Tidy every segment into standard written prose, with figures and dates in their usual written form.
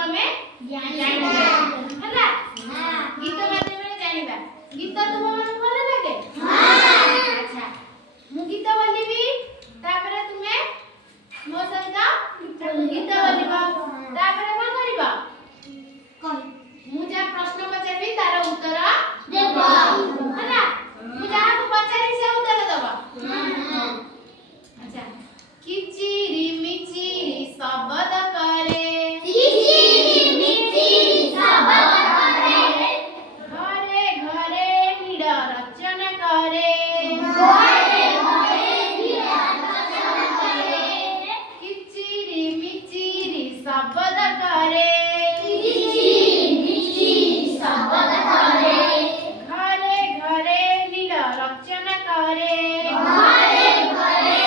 आमे जानिबा हला गीत माध्यम जानिबा गीत तुम मन भल लागे अच्छा मु गीत बोलिबी तापरे तुमे मो सहित गीत बोलिबा तापरे कोन करिबा मु जा प्रश्न पचारबी तार उत्तर देबो हला मु जा को पचारी से उत्तर देबो अच्छा किचिरी मिचिरी शब्द करे किचिरी मिचिरी शब्द करे घरे घरे नीड रचना करे घरे घरे नीड रचना करे किचिरी मिचिरी शब्द करे किचिरी मिचिरी शब्द करे घरे घरे नीड रचना करे घरे घरे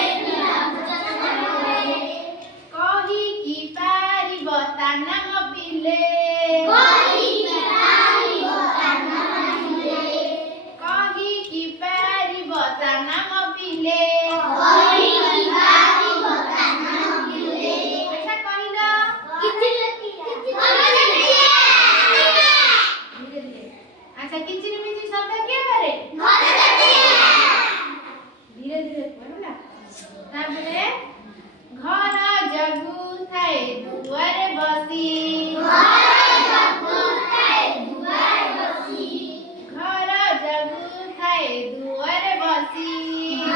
कही की पारिब ताना पिले कही की पारिब ताना पिले कही की पारिब ताना पिले कही की पारिब ताना पिले अच्छा कहिला अच्छा किचिरी मिचिरी शब्द के करे धीरे धीरे बोलना तापरे घर जगु थाए दुआरे बसी घर जगु थाए दुआरे बसी घर जगु थाए दुआरे बसी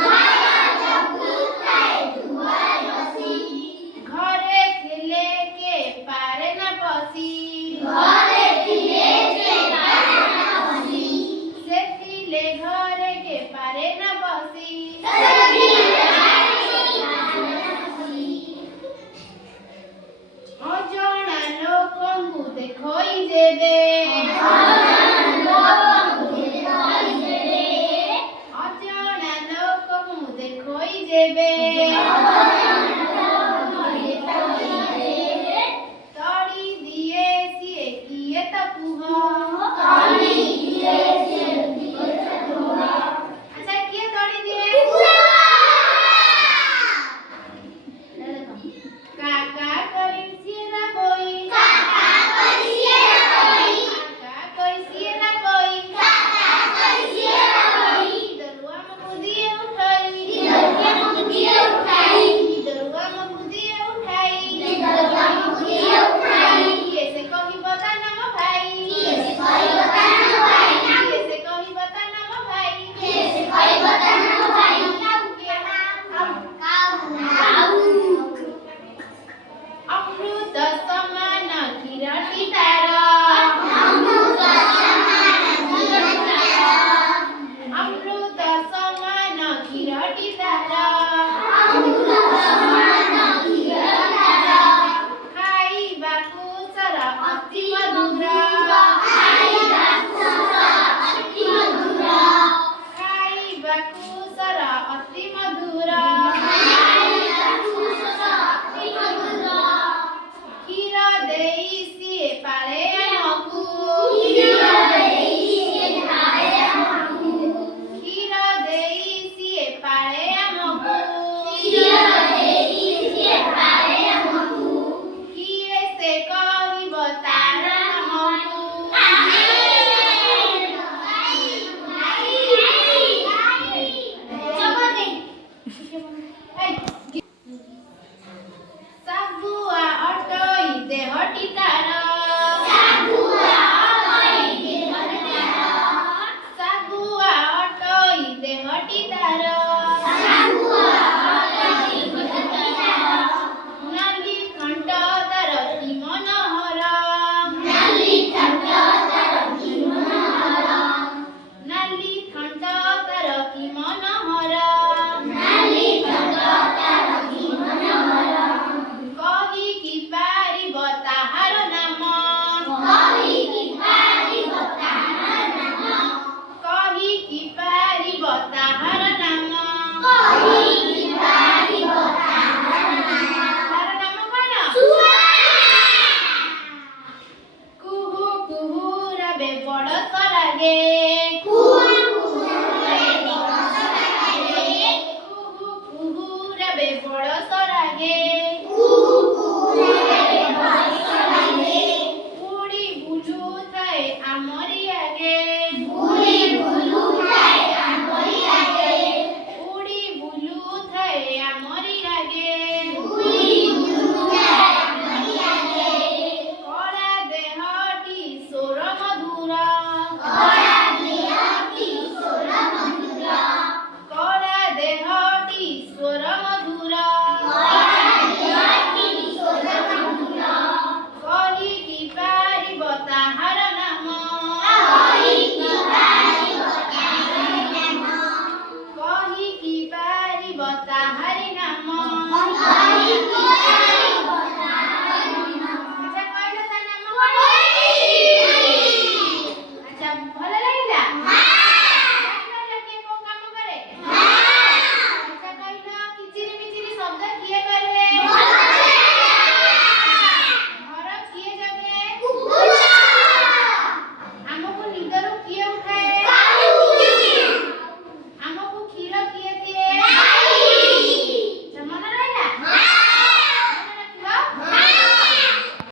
घर जगु थाए दुआरे बसी घरे थिले के पारे न पसी घरे थिले के पारे न पसी सेथिले घरे के पारे न पसी अजणा लोकंगु देखोई जेबे अजणा लोकंगु देखोई जेबे तड़ी दिए सिए किए त पुह तड़ी दिए सिए किए त पुह अच्छा किए तड़ी दिए काका करी सिएरा बोई काका करी सिएरा बोई काका करी सिएरा बोई काका करी सिएरा बोई दरुआ म बुदिए उठाई दरुआ म बुदिए उठाई दरुआ म बुदिए उठाई दरुआ म बुदिए उठाई कैसे कही बता ना म भाई कैसे कही बता ना म भाई कैसे कही बता ना म भाई कैसे कही बता ना म भाई अमृत समान किरटी तारा अमृत समान किरटी तारा अमृत समान किरटी तारा अमृत समान किरटी तारा खाइबा कुसर अति मधुर खाइबा कुसर अति मधुर खाइबा कुसर अति मधुर खाइबा कुसर अति मधुर क्षीर देई सिए पाले हमकु क्षीर देई सिए पाले हमकु क्षीर देई सिए पाले हमकु क्षीर देई सिए पाले हमकु किए से कहिब तार हमकु सागुआ अटई देहटी